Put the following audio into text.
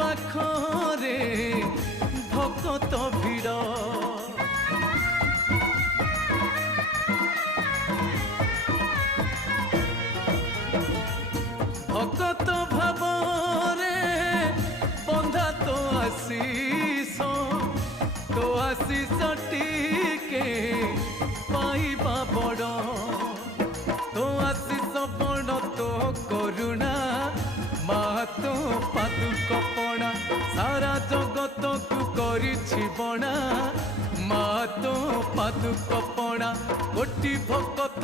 ପାଖରେ ଭକତ ଭିଡ଼ ভকত ভাবরে বন্ধা তো আশিষ টিকে পাইবা বড় তো আশিষ বড় তো করুণা মা তো পাদুক পଣା সারা জগতকু করিছি বণা মা তো পাদুক পଣା কোটি ভকত